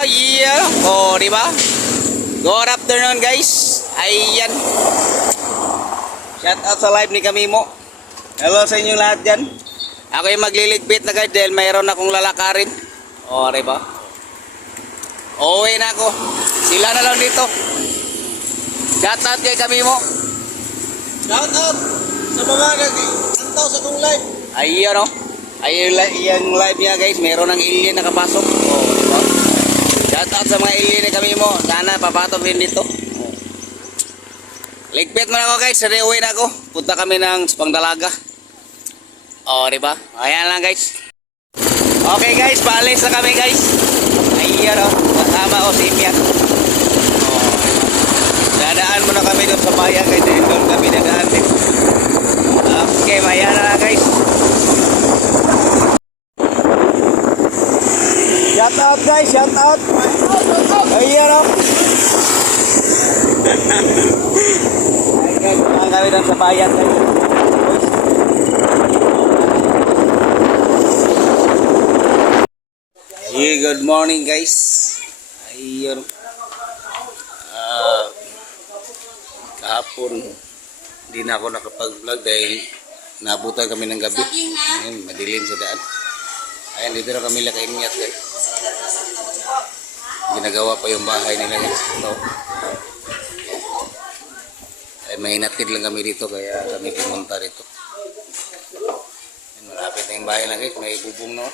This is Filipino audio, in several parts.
Yeah. Oh, di ba? Good afternoon, guys. Ayan. Shout out sa live ni Kamimo. Hello sa inyo lahat dyan. Ako yung magliligpit na guys dahil mayroon akong lalakarin. Oh, di ba? Uwi na ako. Sila na lang dito. Shout out kay Kamimo. Shout out sa mga nag-antaw sa kong live. Ayan o. Ayun yung live niya guys. Mayroon ng alien nakapasok. Oh, di ba? Shout out sa mga alien ni Kamimo. Sana papatong din dito. Ligpit mo na ako guys. Uwi na ako. Punta kami ng Pangdalaga. Oh, di ba? Ayan lang guys. Okay guys, paalis na kami guys. Ayan o. Kasama ko si Imyan. Oh, diba? Dadaan muna kami doon sa bayan guys. Doon kami dadaan din. Okay, maya na lang guys. Shout out guys, shout out. Ayan o. Ayan kami doon sa bayan guys. Yeah, good morning guys. Ayun. Kahapon hindi na ako nakapag-vlog dahil nabutan kami ng gabi. Ayun, madilim sa daan. Ayun, dito na kami lakainiyat guys. Ginagawa pa yung bahay nila guys. Ito. Ay, may hinatid lang kami dito kaya kami pumunta dito. Ayun, malapit na yung bahay na guys. May bubong no.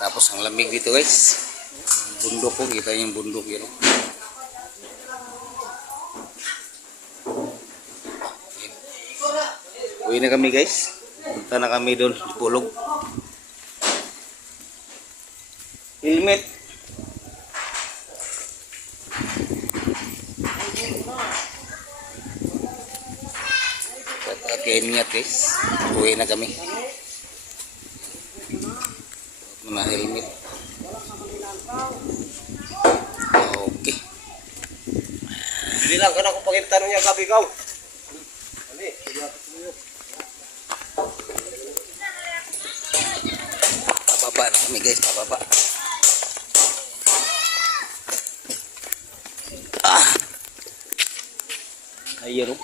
Tapos ang lamig dito guys. Bundok ko, kita yung bundok yun. Uwi na kami guys. Punta na kami doon sa Pulog. Helmet. At kay Imyat guys. Uwi na kami. Mga helmet. Okay. Hindi lang ka na kung pagkita niya gabi ikaw. Pababa na kami guys, pababa. Ayun.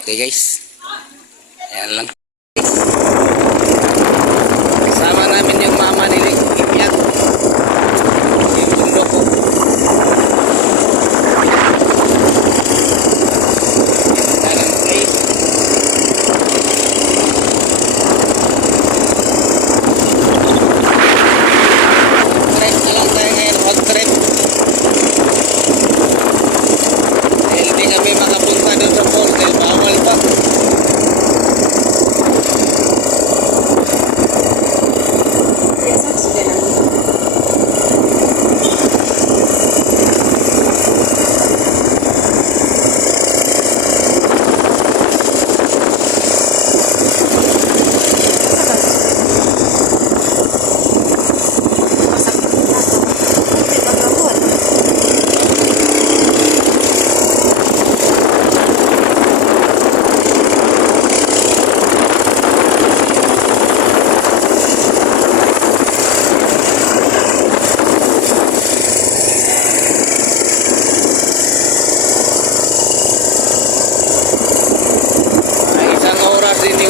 Okay guys. Ayan lang. Kasama namin yung mama ni Imyan. Yung bundok ko.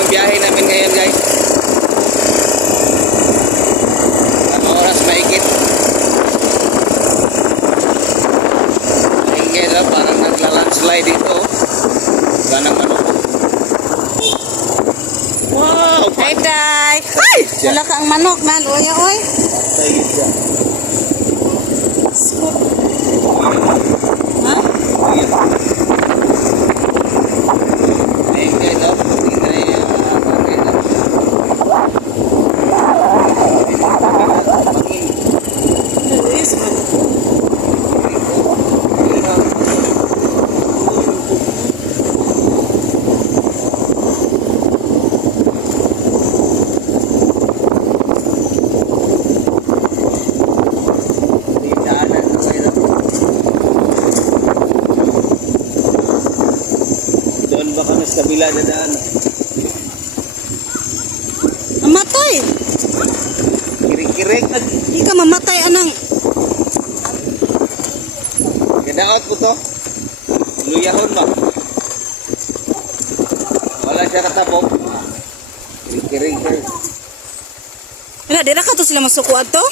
Biyahe namin ngayon guys. Ang oras maigit. Ayun guys, parang nagla-landslide dito. Ganang manok. Wow! Hi, Day! Ay! Wala kang manok na, luya, oy. Ha? Ayun guys, Luis, manok. doon ba kami sa kabila na daan? Di ka mamatay anang. Gadaot ko to. Luyahon ba? Wala siya katabok. Kiring. Wala, dira ka to sila masukuan to?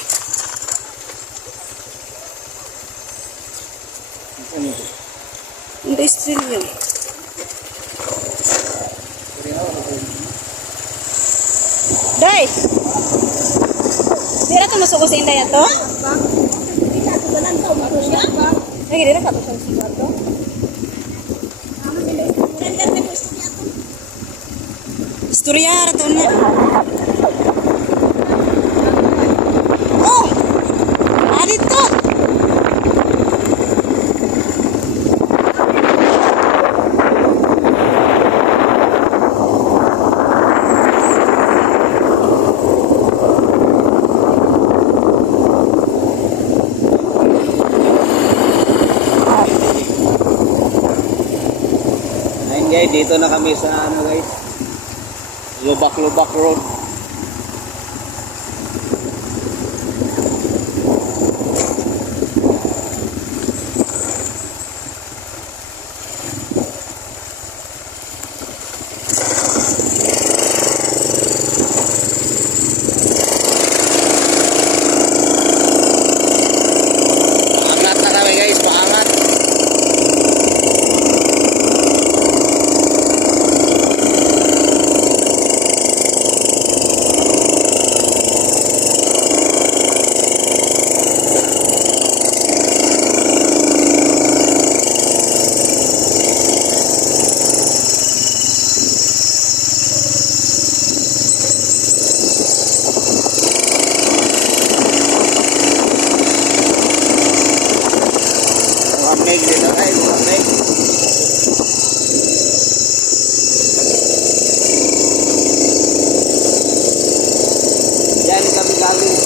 Hindi Australia. Day! Dira ka masuko sa inday to? Lagi dira ka to sa sukuan to? Istorya rato niya. Oh! Alito! Ayun guys, dito na kami sa ano guys. Lubak Road. Paangat na kami guys, paangat. Mamig dito guys, mamig. Yan kami galing.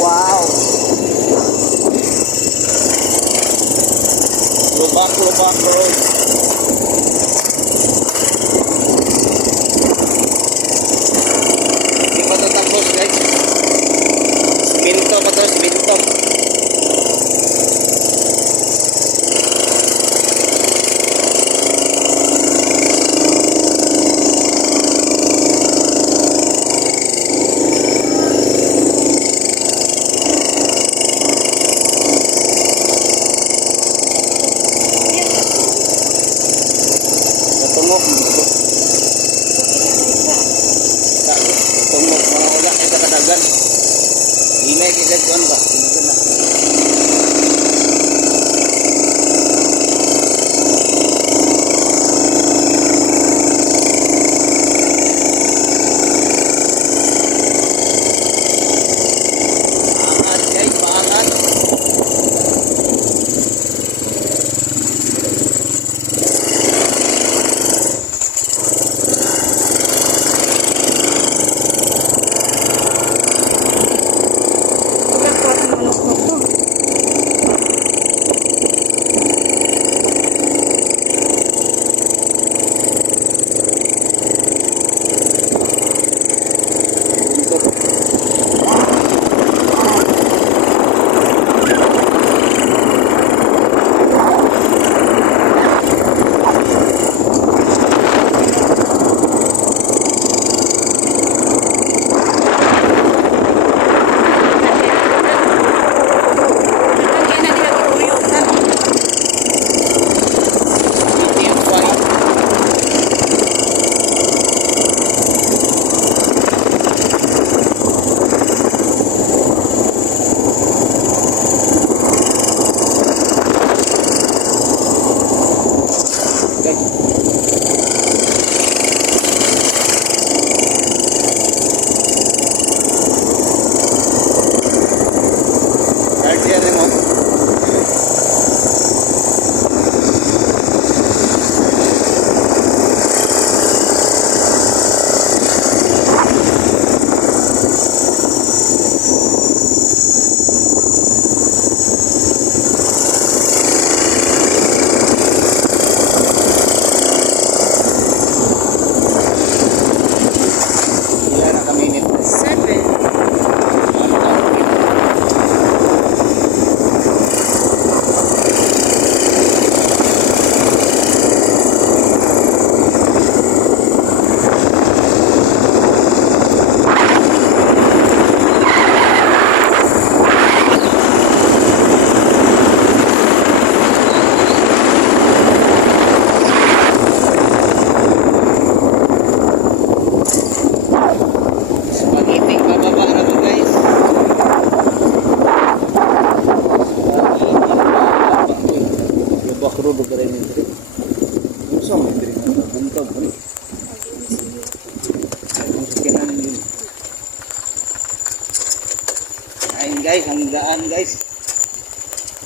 Wow. Lubak Road. Hindi pa ito tapos guys. Siminto pa ito, siminto. Tungok. Tungok mga wala ay kakadagan. Himay kagad doon ba? Himay na. Paangat guys, paangat.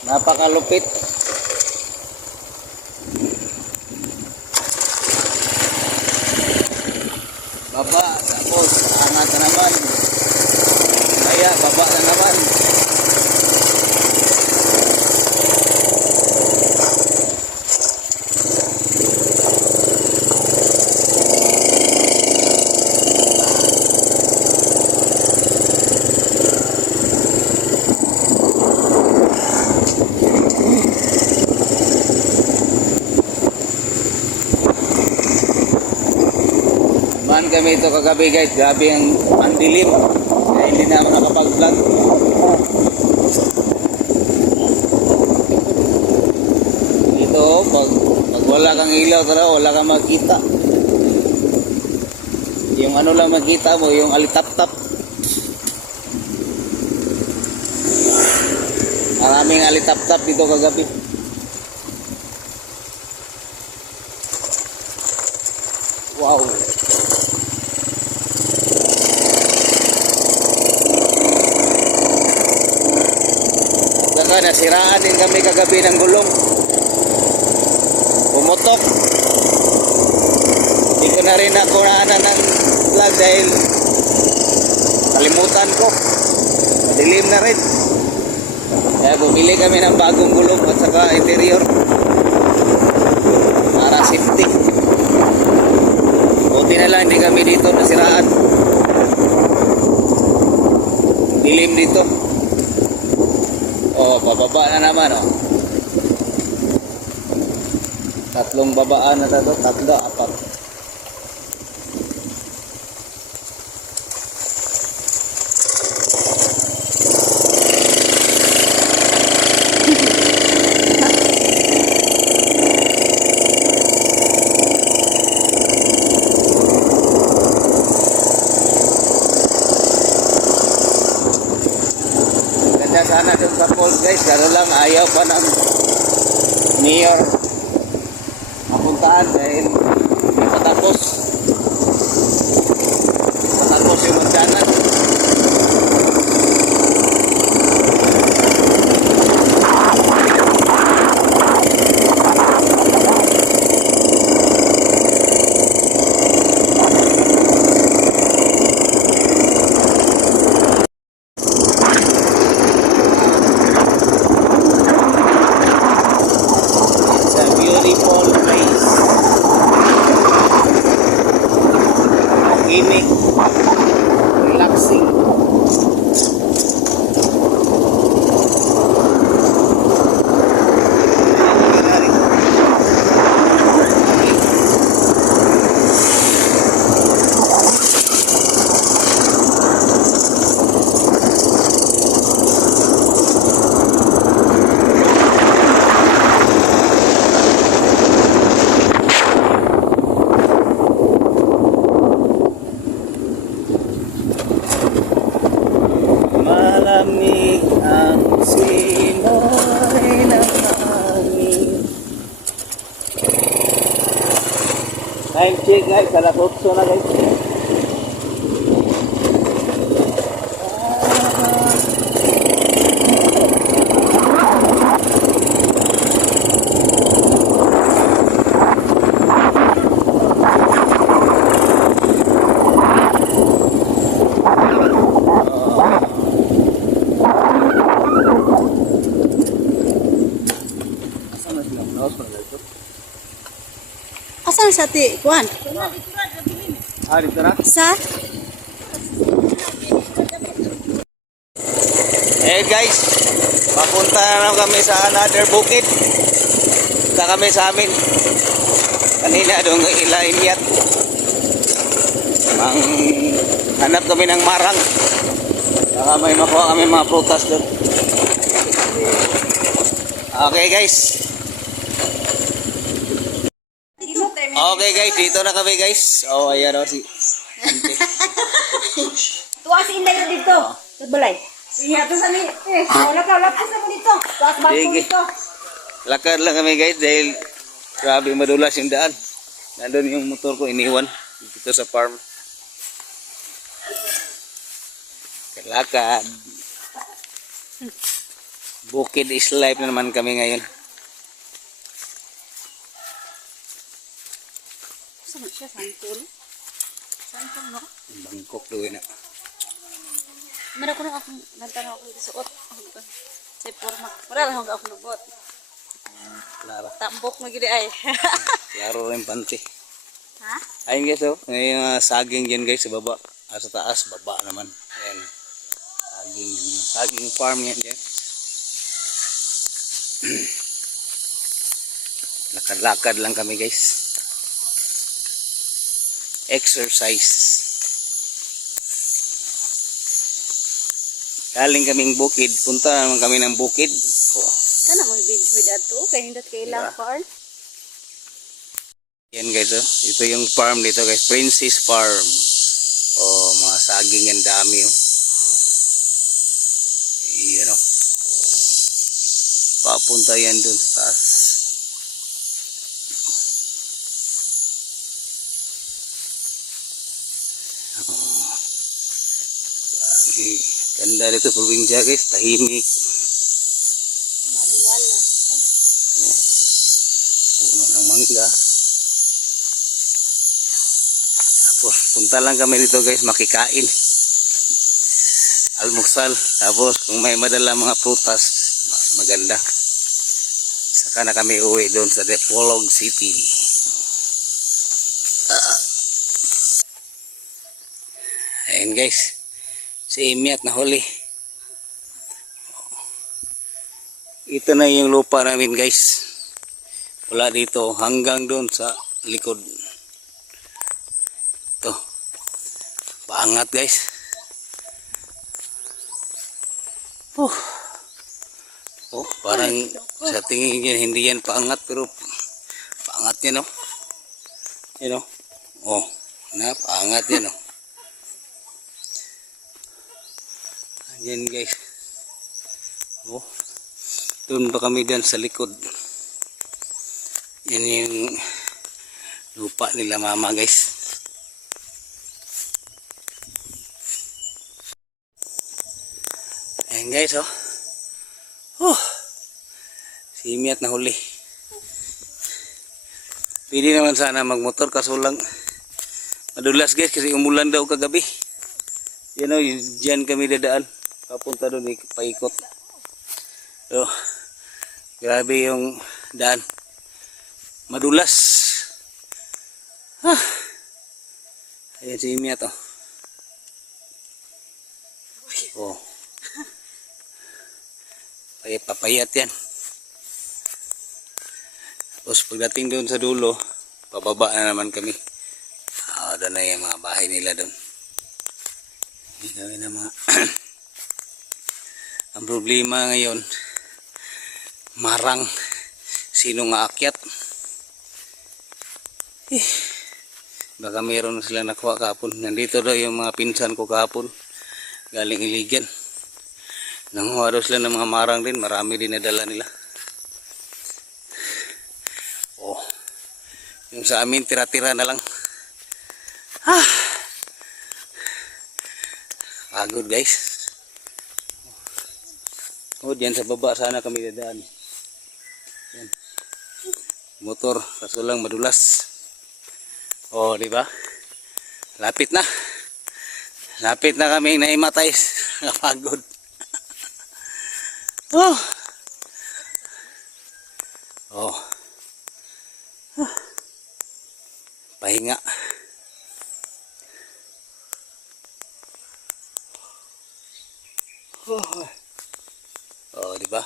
Napakalupit. Baba, tapos angat na naman. Kaya, baba na naman. Man kami ito kagabi guys, grabe ang dilim. Kaya hindi na ako nakapag-vlog. Ito, pag wala kang ilaw talaga, wala kang makita. Yung ano lang makita mo, yung alitap-tap. Maraming alitap-tap dito kagabi. Wow. Saka nasiraan din kami kagabi ng gulong. Pumutok. Hindi ko na rin ako naanan ng vlog dahil kalimutan ko. Madilim na rin. Kaya bumili kami ng bagong gulong at saka interior. Para safety. Buti na lang hindi kami dito nasiraan. Dilim dito. Oh, bababa na naman oh. Tatlong babaan na to, tatlo, apat. Ganda sana dun sa falls guys, ano lang ayaw pa ng mayor mapuntaan dahil hindi patapos yung magdanan. It's a beautiful place. Tahimik, relaxing. Malamig ang simoy ng hangin. Time check guys, alas 8 na guys. Asan sa ti? Kuan? Ah, dito na? Sa? Eh guys, papunta na kami sa another bukid. Punta kami sa amin. Kanina doon ilainiyat. Ang hanap kami ng marang. Baka may makuha kami mga prutas doon. Okay guys. Okay guys, dito na kami guys. Oh, ayan o si Ante. Tuwa si Inday dito. Balay. Iya to sa ni. Wala ka sa mo dito. Tuwas ba ko Sige. dito? Lakad lang kami guys dahil grabe madulas yung daan. Nandun yung motor ko iniwan dito sa farm. Lakad. Bukid is life na naman kami ngayon. Saan siya? Santol? Santol, no? Bangkok doon na. Mara ko nung akong nagtanong ako dito suot. Sa forma. Mara lang ako lubot. Klaro. Tambok na gini ay. Klaro rin panty. Ha? Ayun guys, oh. May mga saging dyan guys sa baba. Sa taas, baba naman. Ayan. Saging farm yan dyan. Lakad-lakad lang kami guys. Exercise. Galing kaming bukid. Punta naman kami ng bukid. Oh. Kana mo video dato kay hindot kay ilang farm. Yan guys, oh. Ito yung farm dito guys. Princess Farm. Oh, mga saging yan dami oh. Ayan oh. Papunta yan dun sa taas. Oh. Ganda dito probinsya guys. Tahimik. Maliwalas. Puno ng mangga. Tapos punta lang kami dito guys makikain. Almusal. Tapos kung may madala mga prutas, maganda. Saka na kami uwi doon sa Dipolog City. Ayan guys. Si Imiat na huli. Ito na yung lupa namin guys. Wala dito hanggang doon sa likod. Ito. Paangat guys. Oh, parang sa tingin niya hindi yan paangat pero paangat yan oh. Yan oh. Oh, na paangat yan oh. Yan guys. Oh. Doon pa kami dyan sa likod. Yan yung lupa nila mama guys. Ayan guys oh. Si Imiat na huli. Pwede naman sana magmotor kaso lang madulas guys kasi umulan daw kagabi. Yan oh, dyan kami dadaan. Papunta doon paikot. So, grabe yung daan. Madulas. Ayan si Imiat oh. Oh. Papayat yan. Tapos pagdating doon sa dulo, pababa na naman kami. Doon na yung mga bahay nila doon. Hindi kami na mga... Ang problema ngayon, marang sino nga akyat. Baka mayroon na sila nakuha kahapon. Nandito daw yung mga pinsan ko kahapon. Galing Iligan. Nanguha daw sila ng mga marang din. Marami din nadala nila. Oh. Yung sa amin, tira-tira na lang. Pagod guys. Oh, diyan sa baba sana kami dadaan. Yan. Motor, kaso lang madulas. Oh, di ba? Lapit na. Lapit na kami naimatay. Napagod. Oh. Oh. Pahinga. Oh, di ba?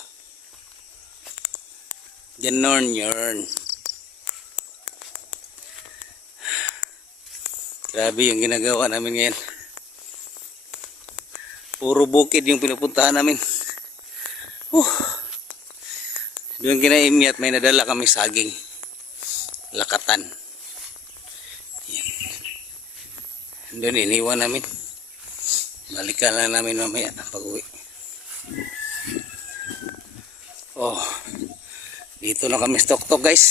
Ganon yun. Grabe yung ginagawa namin ngayon. Puro bukid yung pinupuntahan namin. Doon kina Imiat may nadala kami saging. Lakatan. Yan. Doon iniwan namin. Balikan lang namin mamaya pag uwi. Oh. Dito na kami stok-tok guys.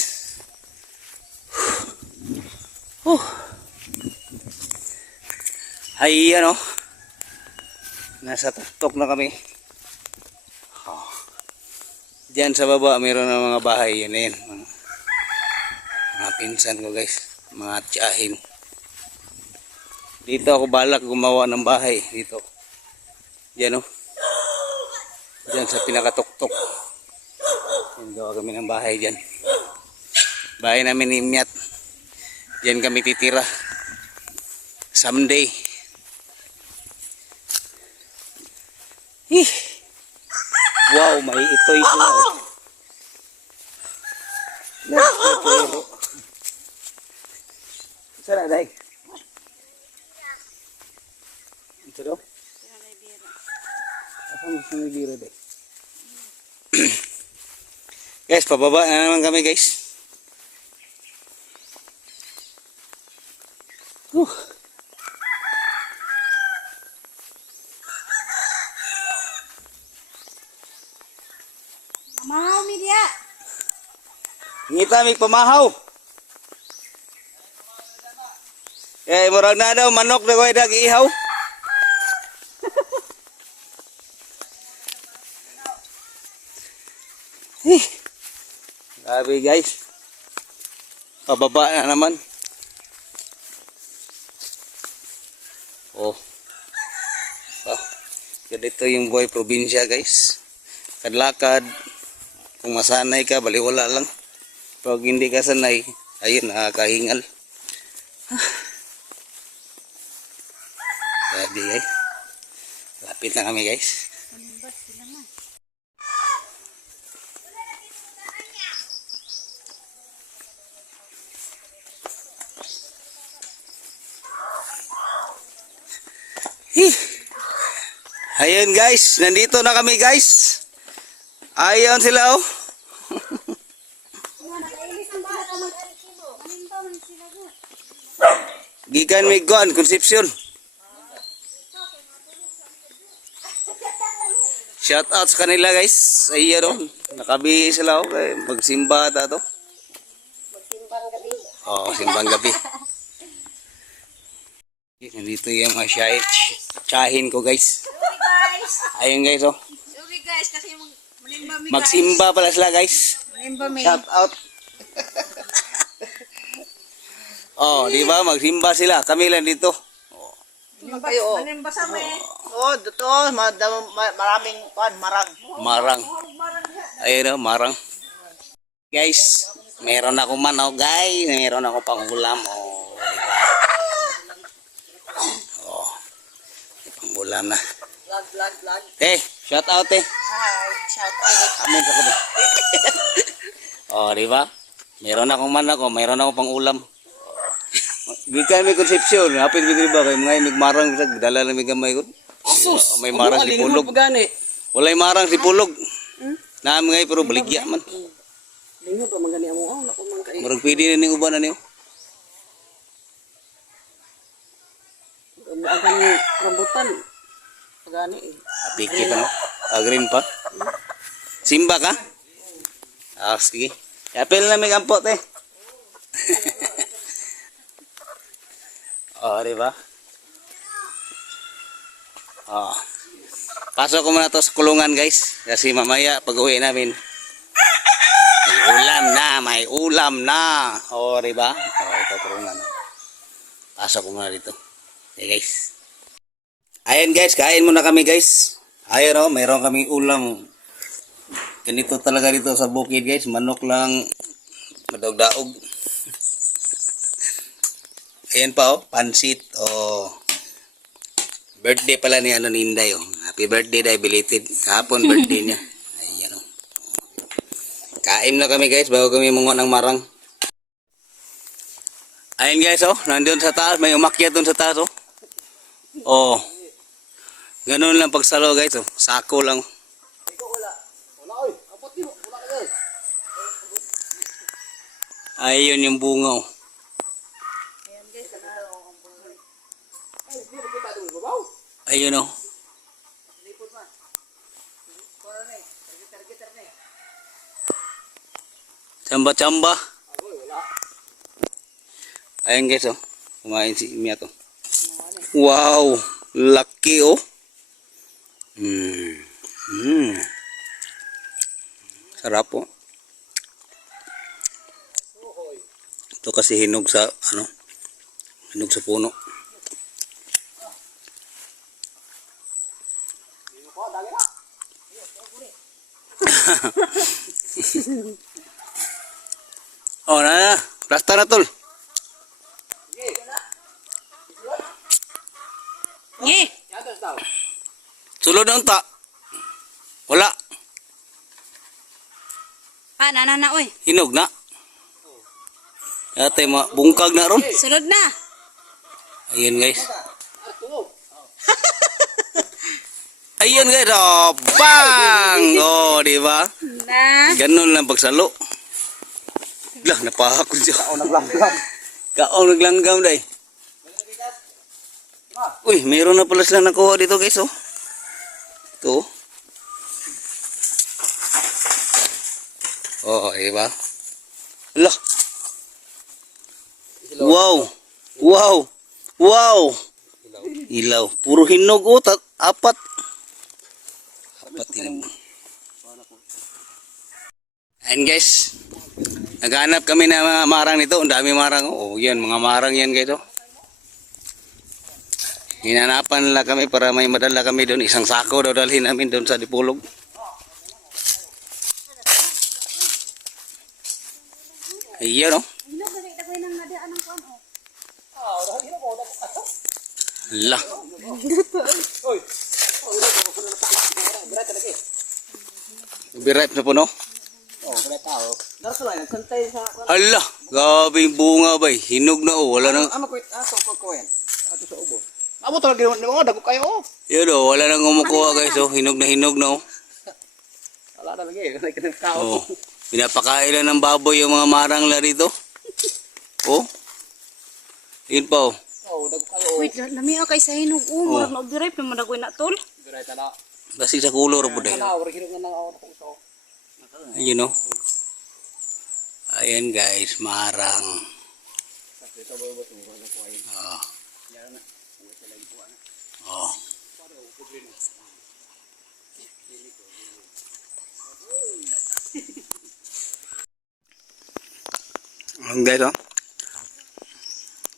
Ay ano. Nasa tok-tok na kami. Diyan sa baba, mayroon ng mga bahay. Yan na yan. Mga pinsan ko guys. Mga tiyahin. Dito ako balak gumawa ng bahay. Dito. Diyan o. Diyan sa pinakatuktok. Gawa kami ng bahay diyan. Bahay namin ni Miat. Diyan kami titira. Someday. Wow, may itoy sila. Sana dai. Ito daw. Apa mo may biro dai? Guys, pababa na naman kami guys. Mau mi dia. Ngita may pamahaw. Eh, murag na daw manok na ko'y dag-ihaw. Grabe guys. Pababa na naman. Oh. Ganito yung buhay probinsya guys. Kadlakad. Kung masanay ka, baliwala lang. Pag hindi ka sanay, ayun, nakakahingal. Grabe guys. Lapit na kami guys. Ayun guys, nandito na kami guys. Ayun sila oh. Gikan may kuan, Concepcion. Shout out sa kanila guys. Ayun oh, nakabi sila oh. Magsimba ta to. Magsimbang gabi. Oh, simbang gabi. Nandito yung mga tsahin ko guys. Sorry guys. Ayun guys oh. Sorry guys kasi manimba mi guys. Magsimba pala sila guys. Manimba mi. Shout out. Oh, di ba? Magsimba sila. Kami lang dito. Manimba sa me. Oh, dito, maraming pan, marang. Marang. Ayun oh, marang. Guys, meron ako manok guys. Meron ako pang ulam. Oh, di ba? Oh, may pang ulam na. Vlog. Shout out Hi, shout out. Amin sa kubo. Oh, di ba? Meron akong manok, oh, meron ako pang ulam. Gikan may Concepcion, hapit mi ba kay mga marang sa dala lang mi gamay ko. Sus, May marang si Pulog. Walay marang si Pulog. Na mga pero baligya man. Lingo pa magani mo. Oh, naku man kay. Murag pwede na ning uban na niyo. Ang kanang rambutan. Pagani eh. Apiki pa no. Green pa. Simba ka? Ah, sige. Apel na may kampot eh. Oh, di ba? Oh. Pasok ko muna to sa kulungan guys. Kasi mamaya pag uwi namin, may ulam na. Oh, di ba? Oh, ito kulungan. Pasok ko muna dito. Okay guys. Ayan guys, kain muna kami guys. Ayan oh, mayroon kaming ulam. Ganito talaga dito sa bukid guys. Manok lang, madaog-daog. Ayan pa oh, pansit. Oh. Birthday pala ni ni Inday oh. Happy birthday Day, belated. Kahapon birthday niya. Ayan oh. Kain na kami guys bago kami mungo ng marang. Ayan guys oh, nandoon sa taas, may umakyat doon sa taas oh. Oh. Ganun lang pagsalo guys oh. Sako lang. Ayun yung bunga oh. Ayun oh. Chamba-chamba. Ayun guys oh. Kumain si Miat oh. Wow, laki oh. Sarap po. Ito kasi hinog sa ano, hinog sa puno. Oh, na. Plasta na tol. Gi. Sulod na unta. Wala. Nana oy. Hinog na. Ate, bungkag na ron. Sunod na. Ayan guys. Ayan guys. Oh, bang! Oh, di ba? Na. Ganun lang pagsalo. Lah, napahakot siya. Kaon naglanggam. Kaon naglanggam day. Uy, meron na pala sila nakuha dito guys, oh. Ito. Oh, di ba? Lah. Wow. Wow. Wow. Ilaw. Puro hinog, oh. Apat. Apat hinog. Ayan guys. Naghanap kami ng mga marang nito. Ang dami marang. Oh, yan. Mga marang yan guys, oh. Hinanapan nila kami para may madala kami doon. Isang sako daw dalhin namin doon sa Dipolog. Ayan, oh. Lah. Birap na po, no? Allah, gabi yung bunga ba? Hinog na, oh. Wala nang... Amo to ginawa mo dago kayo. Yun, oh. Wala nang umukuha, guys, oh. Hinog na, oh. Wala na lagi, wala ka ng tao. Oh. Pinapakain lang ng baboy yung mga marang la rito. Oh. Yun pa, oh. Oh, dago kayo. Wait, lami kay sa hinog. Murag na obdiripe naman dagoy na tol. Diray ta na. Basig sa kulor po dahil. Wala, wala hirog na ako ito. Ayun, oh. Ayan, guys, marang. Oh. Oh. Ang guys, oh.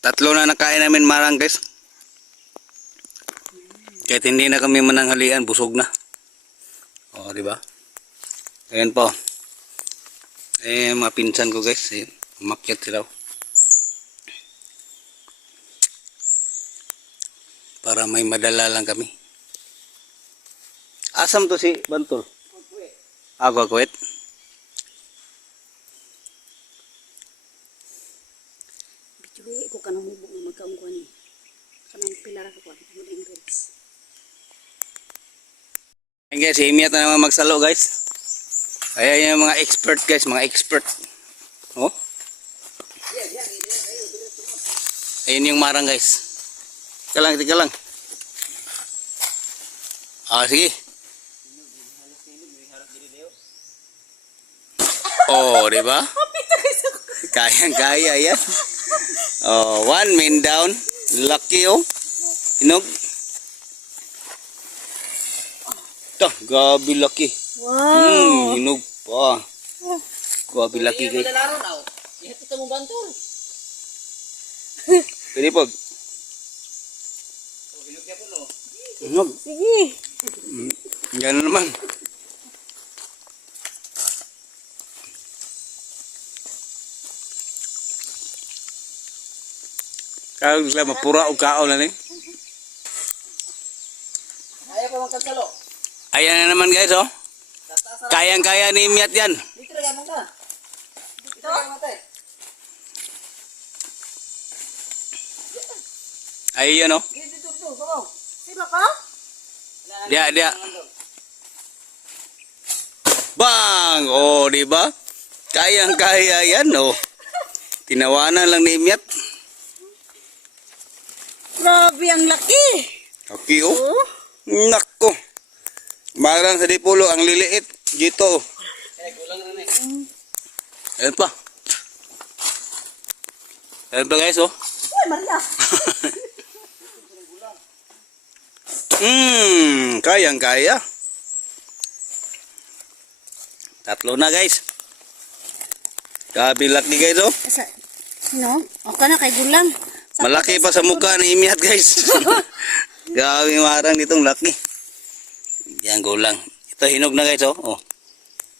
Tatlo na nakain namin marang, guys. Kahit hindi na kami mananghalian, busog na. Oh, di ba? Ayan po. Eh, mga pinsan ko, guys. Ayan, umakyat sila. Para may madala lang kami. Asam to si Bantol? Agwagwet. Bijuwi ko kanang mubog na magkaong ko ni. Kanang pilar ako ko. Muding reds. Ayan guys, himiyat na naman magsalo guys. Ayan yung mga expert guys, mga expert. Oh. Ayan yung marang guys. Tika lang. Ah, sige. Oh, di ba? Kayang-kaya yan. Oh, one man down. Lucky, oh. Hinog. Ito, gabi lucky. Wow. Hinog pa. Gabi lucky guys. Laro na. Ihat ito mo bantol. Pwede po. Hinog. Sige. Gano'n naman. Kaya sila mapura o kaon na ni. Ayaw pa magkasalo. Ayan na naman guys, oh. Kayang-kaya ni Miat yan. Dito lang ka. Dito lang matay. Ayun, oh. Dito, come. Sino ka? Dia. Bang! Oh, di ba? Kayang-kaya yan, oh. Tinawanan lang ni Miat. Grabe ang laki. Okay, oh. Nako. Marang sa Dipolog, ang liliit. Dito. Ayan pa. Ayan pa guys, oh. Uy, Maria. Kayang-kaya. Tatlo na guys. Grabe laki guys oh. Sa, no? O ka na kay gulang. Malaki pa sa mukha ni Imiat guys. Grabe marang ditong laki. Yan gulang. Ito hinog na guys oh. Oh.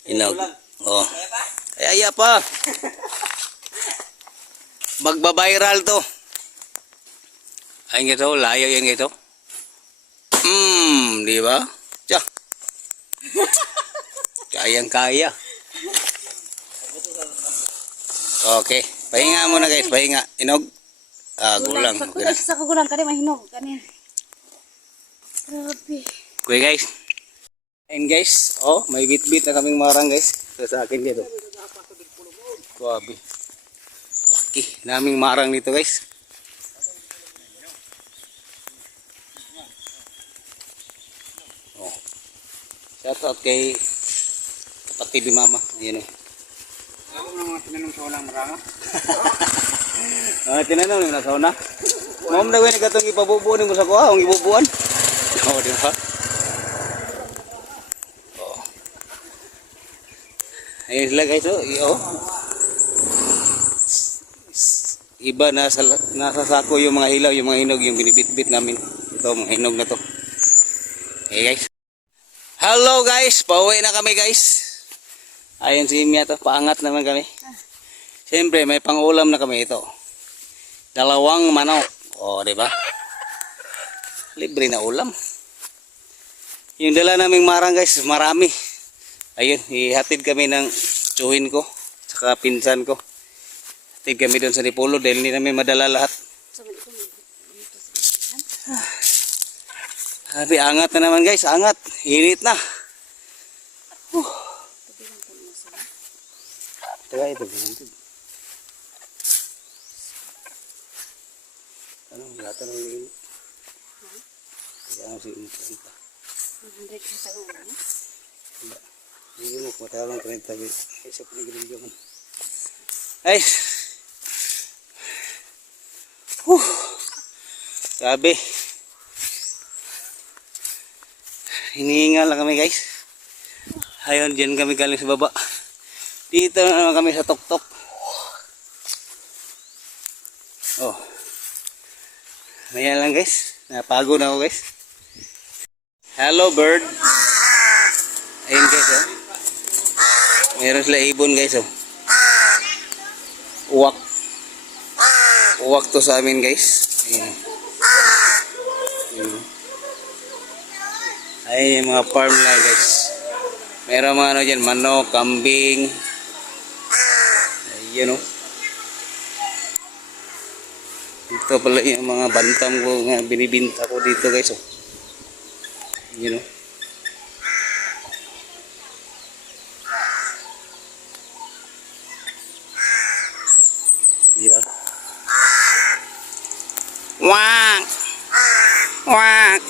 Hinog. Oh. Ay pa. Magba-viral to. Ayun guys oh, layo yan guys oh. Di ba? Tiya. Kayang-kaya. Okay. Pahinga muna guys, pahinga. Inog. Gulang. Okay na. Sa gulang kani mahinog kani. Grabe. Okay guys. And guys, oh, may bit-bit na kaming marang guys. Ito sa akin dito. Grabe. Laki. Naming marang dito guys. Oh. Shout out kay kapatid ni mama. Ayan eh. Ako naman tinanong sa walang marama. Tinanong ni na sauna. Mom na gawin katong ipabubuo ni mo sa kuha, ang ibubuan. Oh, di ba? Oh. Ayun sila guys, oh. Iba nasa sako yung mga hilaw, yung mga hinog, yung binibit-bit namin. Ito, mga hinog na to. Okay guys. Hello guys, pauwi na kami guys. Ayun si Mia to, paangat naman kami. Siyempre, may pangulam na kami ito. 2 manok. O, di ba? Libre na ulam. Yung dala naming marang guys, marami. Ayun, ihatid kami ng tsuhin ko, saka pinsan ko. Hatid kami doon sa Dipolo dahil hindi namin madala lahat. Sabi, angat na naman guys, angat. Init na. Taga ito, ganito. Ano, lahat na ng init. Kaya si init pa. 100 sa ulo. Hindi mo, matalang 30 bit. Ay, sa pinigilin ko. Ay! Sabi. Hinihinga lang kami guys. Ayun, dyan kami galing sa baba. Dito na naman kami sa tuktok. Oh. Ayan lang guys. Napagod na ako guys. Hello bird. Ayun guys oh. Meron sila ibon guys oh. Uwak. Uwak to sa amin guys. Ayun. Ayun. Ay mga farm lang guys. Meron mga ano dyan, manok, kambing. Ayun oh. Ito pala yung mga bantam ko nga binibinta ko dito guys oh. Ayun oh. Di ba? Wak! Wak!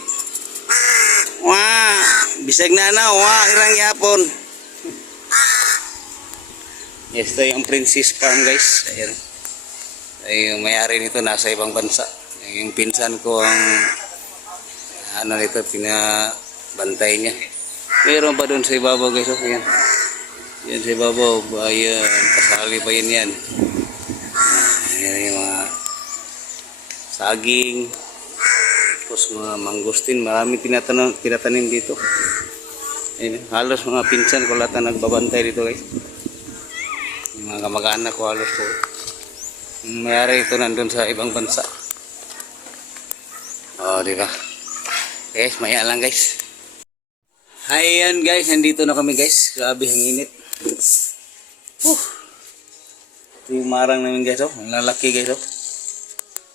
Wak! Bisag na na, wak! Irang yapon. Yes, ito yung Princess Farm guys. Ayun. Ay, yung may-ari nito nasa ibang bansa. Yung pinsan ko ang ano nito, pinabantay niya. Meron pa doon sa ibabaw guys. Oh, yan. Yan sa ibabaw. Ayan, kasali pa yun yan. Ayan yung mga saging. Tapos mga mangustin. Marami tinatanim dito. Ayan, halos mga pinsan ko lahat na nagbabantay dito guys. Yung mga kamag-anak ko halos ko. Mayari ito nandun sa ibang bansa. Oh, di ba? Okay, maya lang guys. Ayan guys, nandito na kami guys. Grabe ang init. Ito yung marang namin guys oh. Ang lalaki guys oh.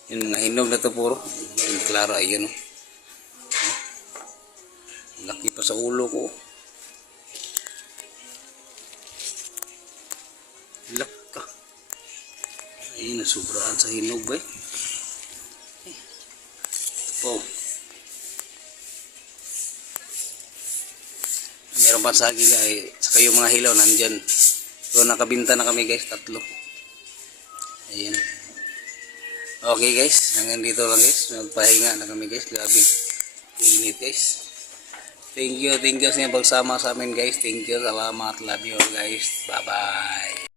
Yung mga hinog na to puro. Yung klaro ayun oh. Laki pa sa ulo ko. Laka. Ay, nasubraan sa hinog ba eh. Oh. Meron pa sa gila eh. Saka yung mga hilaw nandyan. So nakabinta na kami guys, 3. Ayan. Okay guys, hanggang dito lang guys. Nagpahinga na kami guys. Grabe init guys. Thank you sa inyong pagsama sa amin guys. Thank you. Salamat. Love you guys. Bye-bye.